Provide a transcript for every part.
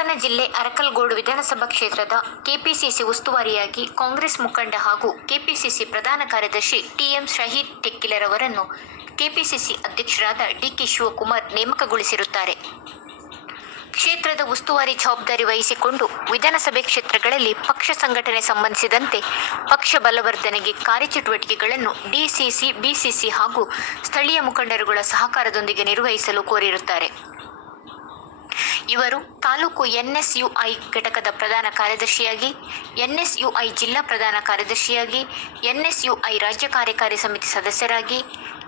ಹಾಸನ ಜಿಲ್ಲೆ ಅರಕಲಗೂಡು ವಿಧಾನಸಭಾ ಕ್ಷೇತ್ರದ ಕೆಪಿಸಿಸಿ ಉಸ್ತುವಾರಿಯಾಗಿ ಕಾಂಗ್ರೆಸ್ ಮುಖಂಡ ಹಾಗೂ ಕೆಪಿಸಿಸಿ ಪ್ರಧಾನ ಕಾರ್ಯದರ್ಶಿ ಟಿಎಂ ಶಹೀದ್ ಟೆಕ್ಕಿಲರವರನ್ನು ಕೆಪಿಸಿಸಿ ಅಧ್ಯಕ್ಷರಾದ ಡಿಕೆ ಶಿವಕುಮಾರ್ ನೇಮಕಗೊಳಿಸಿರುತ್ತಾರೆ. ಕ್ಷೇತ್ರದ ಉಸ್ತುವಾರಿ ಜವಾಬ್ದಾರಿ ವಹಿಸಿಕೊಂಡು ವಿಧಾನಸಭೆ ಕ್ಷೇತ್ರಗಳಲ್ಲಿ ಪಕ್ಷ ಸಂಘಟನೆ ಸಂಬಂಧಿಸಿದಂತೆ ಪಕ್ಷ ಬಲವರ್ಧನೆಗೆ ಕಾರ್ಯಚಟುವಟಿಕೆಗಳನ್ನು ಡಿಸಿಸಿ, ಬಿಸಿಸಿ ಹಾಗೂ ಸ್ಥಳೀಯ ಮುಖಂಡರುಗಳ ಸಹಕಾರದೊಂದಿಗೆ ನಿರ್ವಹಿಸಲು ಕೋರಿರುತ್ತಾರೆ. ಇವರು ತಾಲೂಕು ಎನ್ಎಸ್ಯುಐ ಘಟಕದ ಪ್ರಧಾನ ಕಾರ್ಯದರ್ಶಿಯಾಗಿ, ಎನ್ಎಸ್ಯುಐ ಜಿಲ್ಲಾ ಪ್ರಧಾನ ಕಾರ್ಯದರ್ಶಿಯಾಗಿ, ಎನ್ಎಸ್ಯುಐ ರಾಜ್ಯ ಕಾರ್ಯಕಾರಿ ಸಮಿತಿ ಸದಸ್ಯರಾಗಿ,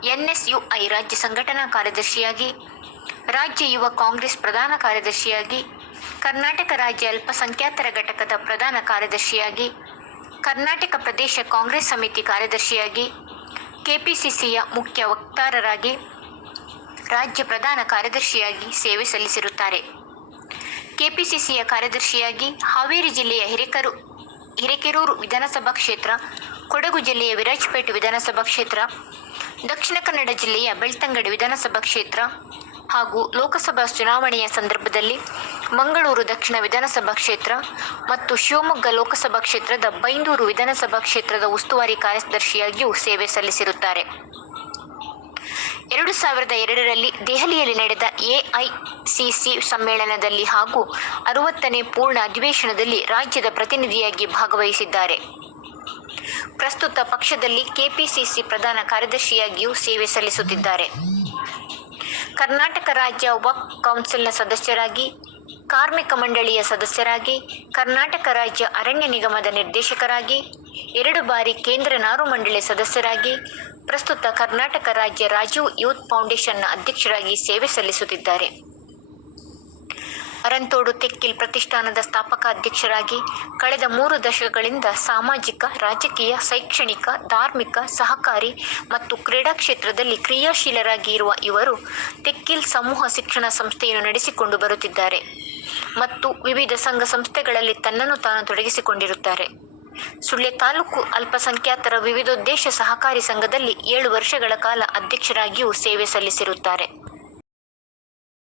ಎನ್ಎಸ್ಯುಐ ರಾಜ್ಯ ಸಂಘಟನಾ ಕಾರ್ಯದರ್ಶಿಯಾಗಿ, ರಾಜ್ಯ ಯುವ ಕಾಂಗ್ರೆಸ್ ಪ್ರಧಾನ ಕಾರ್ಯದರ್ಶಿಯಾಗಿ, ಕರ್ನಾಟಕ ರಾಜ್ಯ ಅಲ್ಪಸಂಖ್ಯಾತರ ಘಟಕದ ಪ್ರಧಾನ ಕಾರ್ಯದರ್ಶಿಯಾಗಿ, ಕರ್ನಾಟಕ ಪ್ರದೇಶ ಕಾಂಗ್ರೆಸ್ ಸಮಿತಿ ಕಾರ್ಯದರ್ಶಿಯಾಗಿ, ಕೆಪಿಸಿಸಿಯ ಮುಖ್ಯ ವಕ್ತಾರರಾಗಿ, ರಾಜ್ಯ ಪ್ರಧಾನ ಕಾರ್ಯದರ್ಶಿಯಾಗಿ ಸೇವೆ ಸಲ್ಲಿಸಿರುತ್ತಾರೆ. ಕೆಪಿಸಿಸಿಯ ಕಾರ್ಯದರ್ಶಿಯಾಗಿ ಹಾವೇರಿ ಜಿಲ್ಲೆಯ ಹಿರೇಕರು, ಹಿರೇಕೆರೂರು ವಿಧಾನಸಭಾ ಕ್ಷೇತ್ರ, ಕೊಡಗು ಜಿಲ್ಲೆಯ ವಿರಾಜಪೇಟೆ ವಿಧಾನಸಭಾ ಕ್ಷೇತ್ರ, ದಕ್ಷಿಣ ಕನ್ನಡ ಜಿಲ್ಲೆಯ ಬೆಳ್ತಂಗಡಿ ವಿಧಾನಸಭಾ ಕ್ಷೇತ್ರ ಹಾಗೂ ಲೋಕಸಭಾ ಚುನಾವಣೆಯ ಸಂದರ್ಭದಲ್ಲಿ ಮಂಗಳೂರು ದಕ್ಷಿಣ ವಿಧಾನಸಭಾ ಕ್ಷೇತ್ರ ಮತ್ತು ಶಿವಮೊಗ್ಗ ಲೋಕಸಭಾ ಕ್ಷೇತ್ರದ ಬೈಂದೂರು ವಿಧಾನಸಭಾ ಕ್ಷೇತ್ರದ ಉಸ್ತುವಾರಿ ಕಾರ್ಯದರ್ಶಿಯಾಗಿಯೂ ಸೇವೆ ಸಲ್ಲಿಸಿರುತ್ತಾರೆ. ಎರಡು ಸಾವಿರದ ಎರಡರಲ್ಲಿ ದೆಹಲಿಯಲ್ಲಿ ನಡೆದ ಎಐಸಿಸಿ ಸಮ್ಮೇಳನದಲ್ಲಿ ಹಾಗೂ ಅರವತ್ತನೇ ಪೂರ್ಣ ಅಧಿವೇಶನದಲ್ಲಿ ರಾಜ್ಯದ ಪ್ರತಿನಿಧಿಯಾಗಿ ಭಾಗವಹಿಸಿದ್ದಾರೆ. ಪ್ರಸ್ತುತ ಪಕ್ಷದಲ್ಲಿ ಕೆಪಿಸಿಸಿ ಪ್ರಧಾನ ಕಾರ್ಯದರ್ಶಿಯಾಗಿಯೂ ಸೇವೆ ಸಲ್ಲಿಸುತ್ತಿದ್ದಾರೆ. ಕರ್ನಾಟಕ ರಾಜ್ಯ ವಕ್ ಕೌನ್ಸಿಲ್ನ ಸದಸ್ಯರಾಗಿ, ಕಾರ್ಮಿಕ ಮಂಡಳಿಯ ಸದಸ್ಯರಾಗಿ, ಕರ್ನಾಟಕ ರಾಜ್ಯ ಅರಣ್ಯ ನಿಗಮದ ನಿರ್ದೇಶಕರಾಗಿ, ಎರಡು ಬಾರಿ ಕೇಂದ್ರ ನಾರು ಮಂಡಳಿ ಸದಸ್ಯರಾಗಿ ಪ್ರಸ್ತುತ ಕರ್ನಾಟಕ ರಾಜ್ಯ ರಾಜೀವ್ ಯೂತ್ ಫೌಂಡೇಶನ್ನ ಅಧ್ಯಕ್ಷರಾಗಿ ಸೇವೆ ಸಲ್ಲಿಸುತ್ತಿದ್ದಾರೆ. ಅರಂತೋಡು ತೆಕ್ಕಿಲ್ ಪ್ರತಿಷ್ಠಾನದ ಸ್ಥಾಪಕ ಅಧ್ಯಕ್ಷರಾಗಿ ಕಳೆದ ಮೂರು ದಶಕಗಳಿಂದ ಸಾಮಾಜಿಕ, ರಾಜಕೀಯ, ಶೈಕ್ಷಣಿಕ, ಧಾರ್ಮಿಕ, ಸಹಕಾರಿ ಮತ್ತು ಕ್ರೀಡಾ ಕ್ಷೇತ್ರದಲ್ಲಿ ಕ್ರಿಯಾಶೀಲರಾಗಿ ಇರುವ ಇವರು ತೆಕ್ಕಿಲ್ ಸಮೂಹ ಶಿಕ್ಷಣ ಸಂಸ್ಥೆಯನ್ನು ನಡೆಸಿಕೊಂಡು ಬರುತ್ತಿದ್ದಾರೆ ಮತ್ತು ವಿವಿಧ ಸಂಘ ಸಂಸ್ಥೆಗಳಲ್ಲಿ ತನ್ನನ್ನು ತಾನು ತೊಡಗಿಸಿಕೊಂಡಿರುತ್ತಾರೆ. ಸುಳ್ಯ ತಾಲೂಕು ಅಲ್ಪಸಂಖ್ಯಾತರ ವಿವಿಧೋದ್ದೇಶ ಸಹಕಾರಿ ಸಂಘದಲ್ಲಿ ಏಳು ವರ್ಷಗಳ ಕಾಲ ಅಧ್ಯಕ್ಷರಾಗಿಯೂ ಸೇವೆ ಸಲ್ಲಿಸಿರುತ್ತಾರೆ.